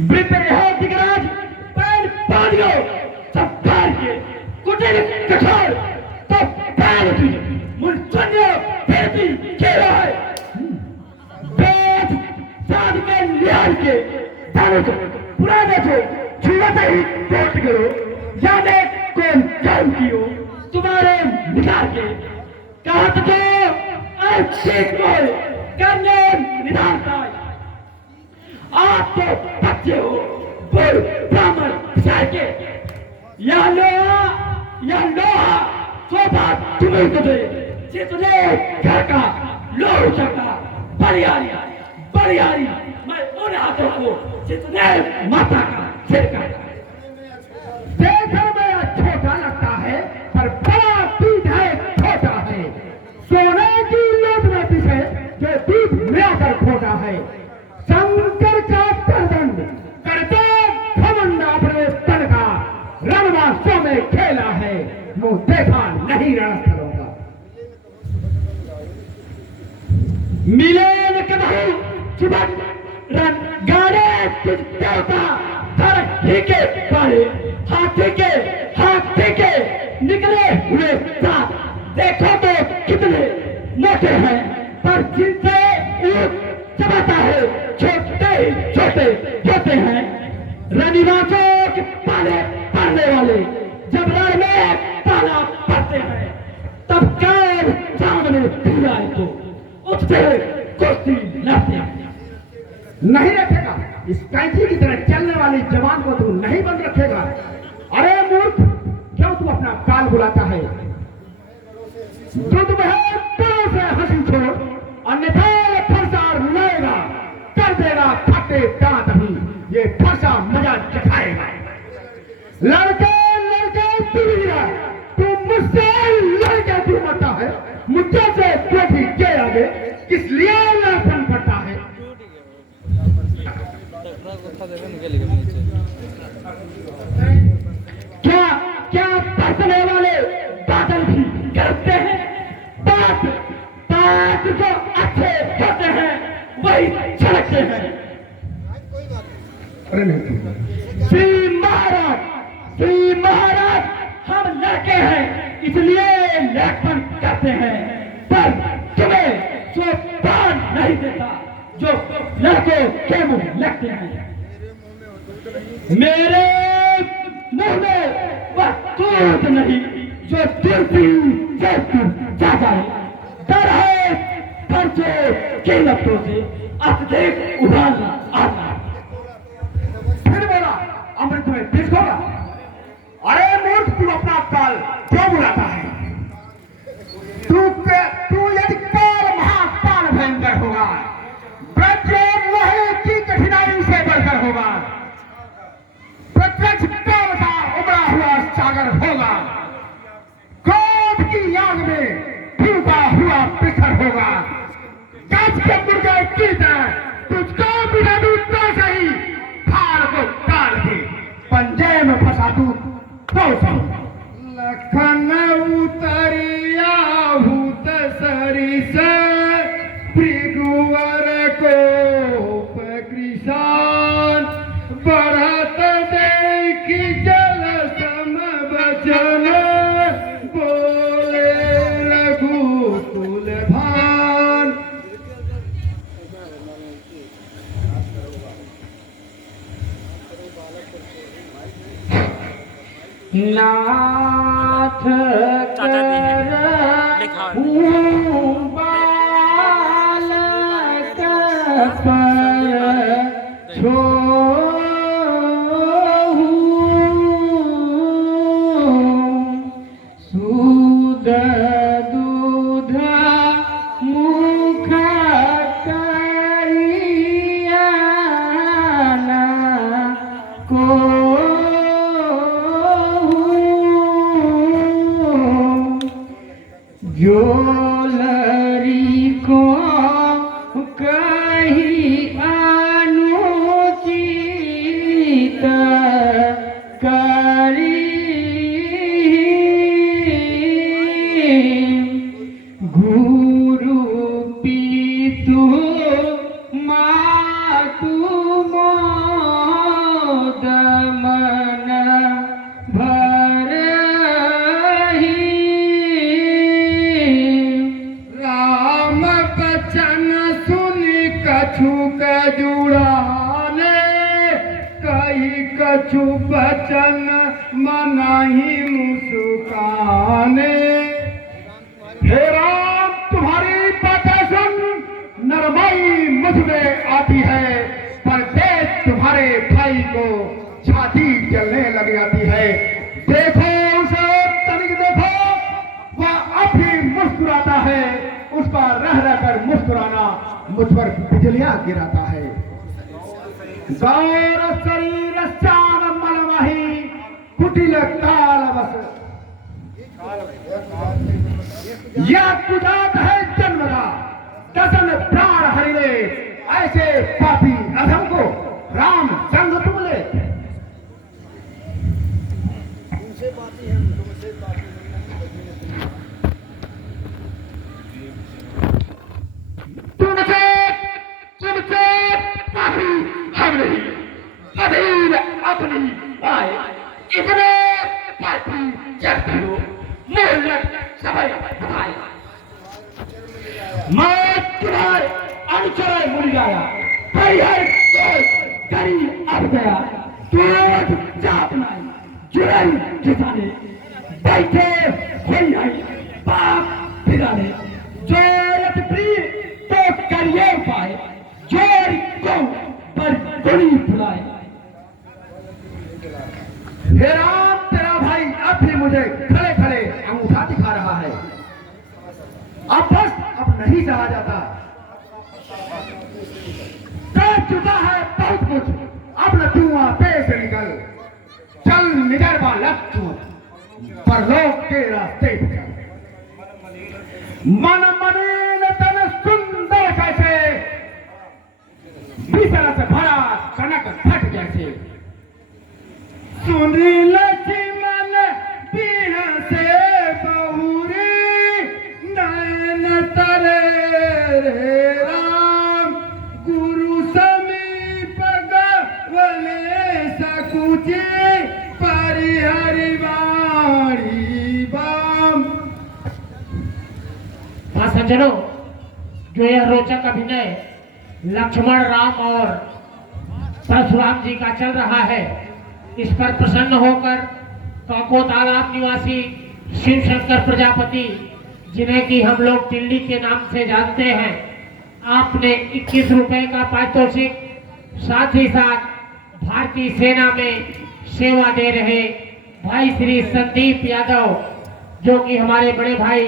वृत्त रहे दिगराज पैन पादियो सब फाड़ के कुटिल कठोर तो पैन थी मुंचन्यो फिरती खेला है वेद साध के न्याय के दानों को पुराने को छुआते ही तोड़ करो जाने कौन काम कियो तुम्हारे निकाल के कहा तो अच्छे कोई करने निधान का आप तो बच्चे हो बोल ब्राह्मण विचार के या लोहा सोफा तुम्हें तो दे जितने घर का लोह चका बलियारी मैं उन हाथों को जितने माता का सिर काटा देखने में छोटा लगता है पर बड़ा पीठ है छोटा है सोने की लोट में पिसे जो दीप में आकर खोटा है शंकर का गर्दन करते घमंड अपने तन का रणवासों में खेला है मुंह देखा नहीं रणस्थलों का मिलेन के बहु चिबक रन गाड़े तुझ देवता धर ही के पारे हाथी के निकले हुए साथ देखो तो कितने मोटे हैं पर जिनसे ऊंट चबाता है छोटे ही छोटे होते हैं रनिवासों के पाले पड़ने वाले जब रण में पाला पड़ते हैं तब काल सामने पूरा तो उससे कुश्ती लड़ते हैं नहीं रखेगा इस कैंची की तरह चलने वाली जवान को तू नहीं बंद रखेगा अरे मूर्ख क्यों तू अपना काल बुलाता है जो तुम्हें परों से हंसी छोड़ अन्यथा फरसा लाएगा कर देगा फटे दांत ही ये फरसा मजा चखाएगा लड़के तू मुझसे लड़के तू मरता है मुझसे से कोठी के आगे किस लिए लड़पन पड़ता है क्या बरसने वाले बादल भी करते हैं बात जो अच्छे होते हैं वही छलकते हैं श्री महाराज हम लड़के हैं इसलिए लड़पन करते हैं पर तुम्हें जो प्राण नहीं देता जो लड़के के मुंह लगते हैं मेरे मुंह में वह तूत नहीं जो दिलती जा जाए डर है पर जो के लफ्जों से अत्यधिक उड़ाना आता फिर बोला अमृत में फिर होगा अरे मूर्ख तू अपना काल क्यों बुलाता है तू यदि काल महाकाल भयंकर होगा ब्रह्म लोहे की कठिनाई से बढ़कर होगा प्रत्यक्ष काल का उबड़ा हुआ सागर होगा क्रोध की आग में फूका हुआ पिछड़ होगा गज के मुर्गे की तरह तुझको बिना दूध तो सही खाल को काल के पंजे में फंसा दूध तो सही लखन उतरिया भूत सरिस भृगुवर को कृषान बढ़त देखी जल सम बचन बोले रघुकुल भान नाथ जोलरी को कही अनुचित करी गुरु पितु मातु कछु बचन मनाही मुस्काने। हे राम, तुम्हारी बातें सुन नरमाई मुझ में आती है, पर देख तुम्हारे भाई को छाती जलने लग जाती है। देखो उसे, तनिक देखो, वह अब भी मुस्कुराता है। उसका रह रहकर मुस्कुराना मुझ पर बिजलियां गिराता है। गौर शरीर श्याम मलमही कुटिल काल बस, यह कुजात है जन्मदा दसन प्राण हरिले। ऐसे पापी अधम को राम संग तुम ले। तुमसे पापी हम नहीं, अधीर अपनी आए। इतने पापी जगत हो मोहल्लत सभी बताए। मैं तुम्हारे अनुचर मुड़ गया, हर कोई गरीब अब गया। तू जापना जुड़ाई जिसाने बैठे हुई है पाप फिराने। जोरत प्रिय तो करिए उपाय, जोर को पर गोली फुलाए। हे राम, तेरा भाई अब भी मुझे खड़े खड़े अंगूठा दिखा रहा है। अब बस, अब नहीं सहा जाता। कर चुका है बहुत कुछ, अब न तू पे से निकल। चल निडरवा लग तू परलोक के रास्ते पे चल। मन मलिन तन सुंदर कैसे, बिसरा से भरा कनक फट जैसे। सुनी लक्ष्मण बिना से बहुरी, नयन तरे रे राम। गुरु समीप गवले सकुची, परिहरि वाणी बाम। हाँ सज्जनों, जो यह रोचक अभिनय लक्ष्मण राम और परशुराम जी का चल रहा है, इस पर प्रसन्न होकर काको तालाब निवासी शिव शंकर प्रजापति, जिन्हें कि हम लोग टिल्ली के नाम से जानते हैं, आपने 21 रुपए का पारितोषिक, साथ ही साथ भारतीय सेना में सेवा दे रहे भाई श्री संदीप यादव, जो कि हमारे बड़े भाई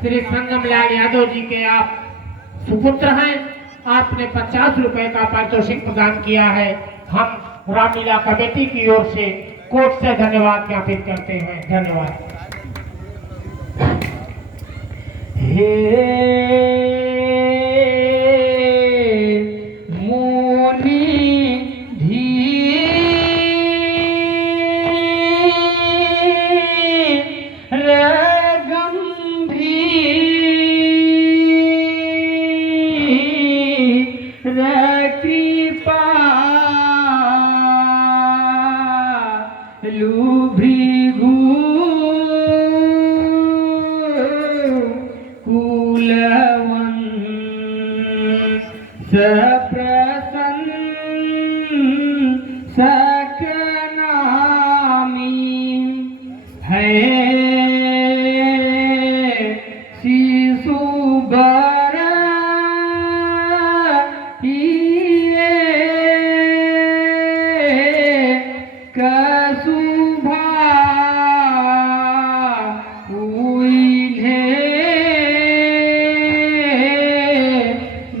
श्री संगम लाल यादव जी के आप सुपुत्र हैं, आपने 50 रुपए का पारितोषिक प्रदान किया है। हम रामलीला कमेटी की ओर से कोर्ट से धन्यवाद ज्ञापित करते हैं। धन्यवाद। हे मोनी धीर गंभीर कृपा लुभृगु कुलवंश प्रसन्न सकनामी है। शिशु बर कसुभा उइल्हे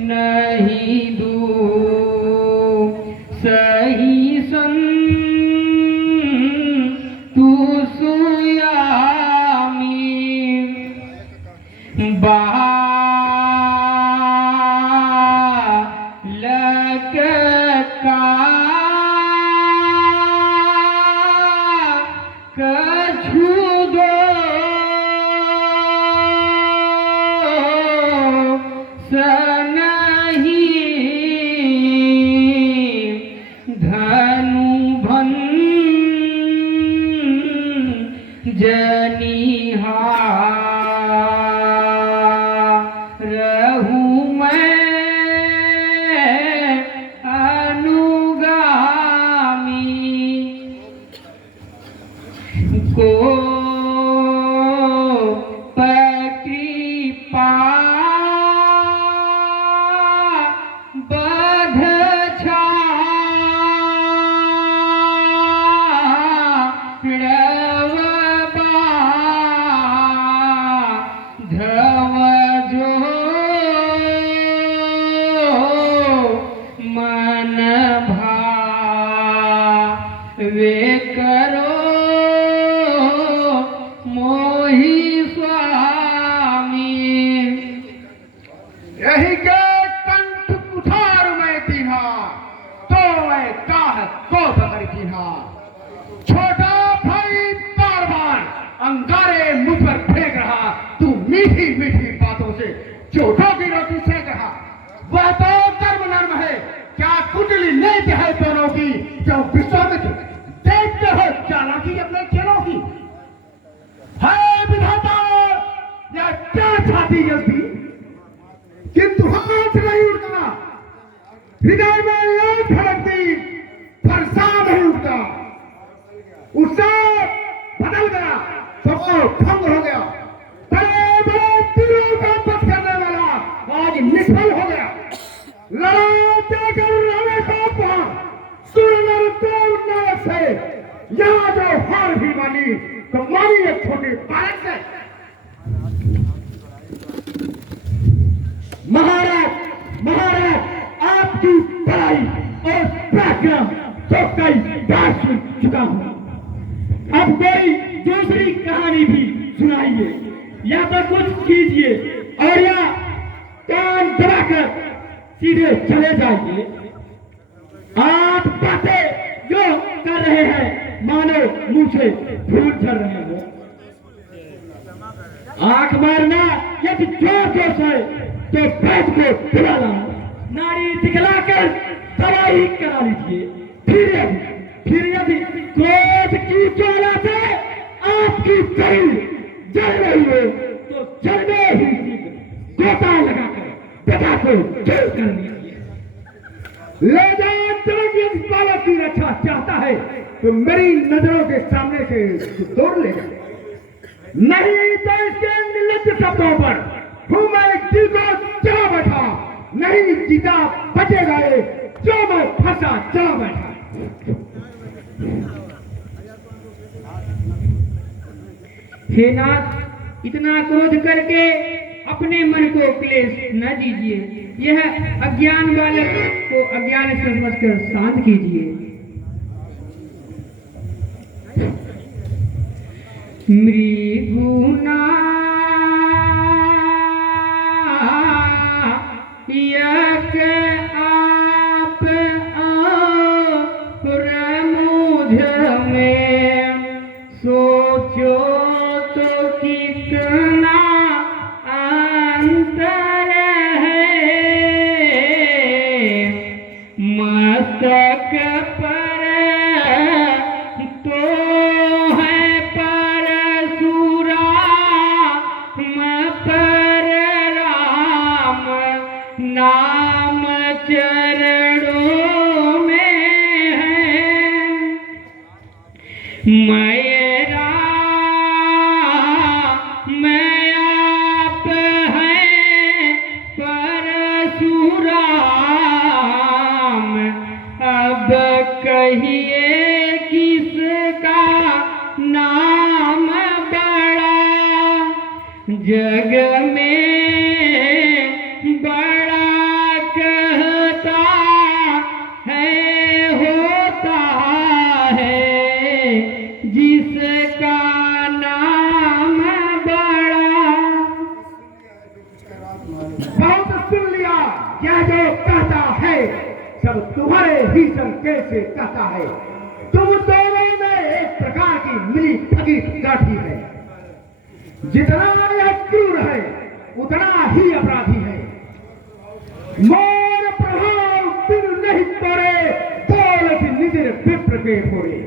नहीं दू सही सुन तू सुयामी बालक का कछु दो सनही धनु भन जनिहारहु मैं अनुगामी। वे करो मोहि स्वामी। यही के कंठ कुठार में दीहा, तो मैं काह को बकर दीहा। छोटा भाई बार बार अंगारे मुझ पर फेंक रहा, तू मीठी मीठी बातों से चोटों की रोटी सेक रहा। वह तो गर्म नर्म है, क्या कुंडली नीच है दोनों की, जो विश्वामित्र देखते हो चालाकी अपने चेलों की। है विधाता या क्या छाती जलती, किंतु हाथ नहीं उठता, हृदय में लाल फड़कती, फरसा नहीं उठता। उत्साह बदल गया, स्वभाव भंग हो गया। बड़े बड़े तीरों का पथ करने वाला आज निष्फल हो गया। लड़ा देकर राणे को पहुंच, सूर्य नर देव नायक से, यहाँ जो हार भी मानी तो मानी एक छोटे बालक से। महाराज महाराज, आपकी बड़ाई और पराक्रम तो कई बार सुन चुका हूँ। अब कोई दूसरी कहानी भी सुनाइए, या तो कुछ कीजिए और या कान दबाकर सीधे चले जाइए। आप बातें जो कर रहे हैं मानो मुंह से धूल झड़ रहे हो। आंख मारना यदि जोर जोर से तो बैठ को बुला लाओ, नारी दिखलाकर दवाई करा लीजिए। फिर यदि क्रोध की ज्वाला से आपकी शरीर जल रही हो तो जलने ही गोता लगाकर पिता को जेल कर लीजिए। ले जाओ, जब इस बालक की रक्षा चाहता है तो मेरी नजरों के सामने से दौड़ ले जाए, नहीं तो इसके निर्लज्ज शब्दों पर हूं मैं जी को चला बैठा, नहीं जीता बचेगा ये जो मैं फंसा चला बैठा। हे नाथ, इतना क्रोध करके अपने मन को क्लेश न दीजिए। यह अज्ञान बालक को अज्ञान समझकर शांत कीजिए। मृगुना यक आप मुझ में सोचो तो कितना अंतर है। मस्तक पर तो है परशुराम, पर राम नाम चरणों में है। मेरा मैं आप है परशुराम, अब कहिए किसका नाम बड़ा, जग में बड़ा कहता है होता है जिसका नाम बड़ा। बहुत सुन लिया, यह जो कहता है सब तुम्हारे ही संकेत से कहता है। तुम दोनों में एक प्रकार की मिली ठगी गाठी है। जितना यह क्रूर है उतना ही अपराधी है। मोर प्रभाव दिन नहीं तोड़े, बोलत निदिर विप्र के फोड़े।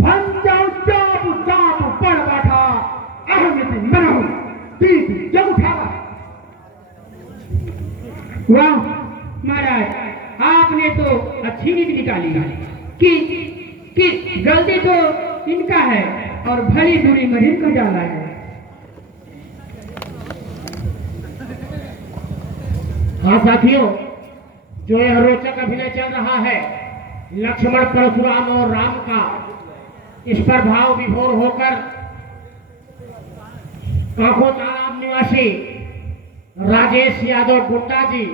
भंजाऊ चाप चाप पड़ बैठा, अहमित मनहु तीत जब उठा। वाह महाराज, आपने तो अच्छी नीति निकाली कि गलती तो इनका है और भली बुरी मरीन को डाला है। हाँ साथियों, जो यह रोचक अभिनय चल रहा है लक्ष्मण परशुराम और राम का, इस पर भाव विभोर होकर काको तालाब निवासी राजेश यादव गुंडा जी,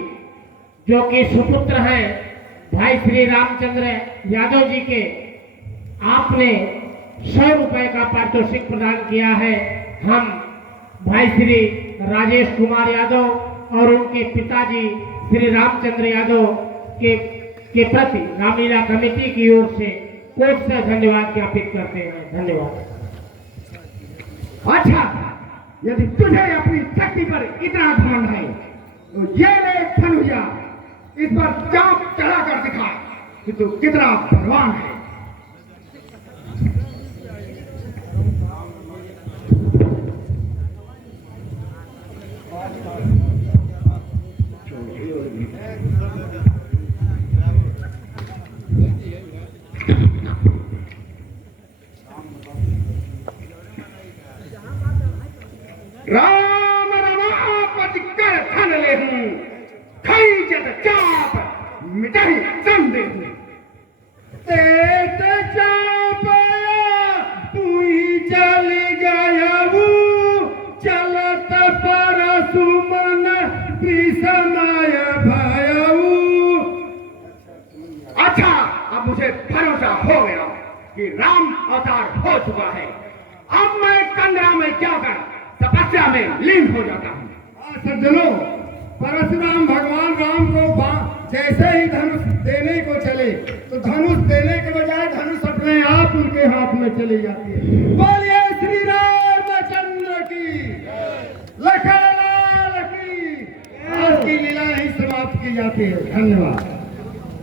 जो कि सुपुत्र हैं भाई श्री रामचंद्र यादव जी के, आपने 100 रुपए का पारितोषिक प्रदान किया है। हम भाई श्री राजेश कुमार यादव और उनके पिताजी श्री रामचंद्र यादव के प्रति रामलीला कमेटी की ओर से कोट से धन्यवाद ज्ञापित करते हैं। धन्यवाद। अच्छा, यदि तुझे अपनी शक्ति पर इतना घमंड है तो ये ले धनुया, इस पर चाप चढ़ा कर दिखा कि तू कितना बलवान है। राम रमापति कर धन ले हूँ, खई जत चाप मिटाई संदेह। तेत चाप तू ही चल गयबू, चलत परसुमन विषमय भयऊ। अच्छा, अब मुझे भरोसा हो गया कि राम अवतार हो चुका है। अब मैं कंदरा में जाकर तपस्या में लीन हो जाता हूँ। सज्जनों, परशुराम भगवान राम को जैसे ही धनुष देने को चले तो धनुष देने के बजाय धनुष अपने आप उनके हाथ में चली जाती है। बोलिए श्री रामचंद्र की, लखन लाल की। आज की लीला ही समाप्त की जाती है। धन्यवाद।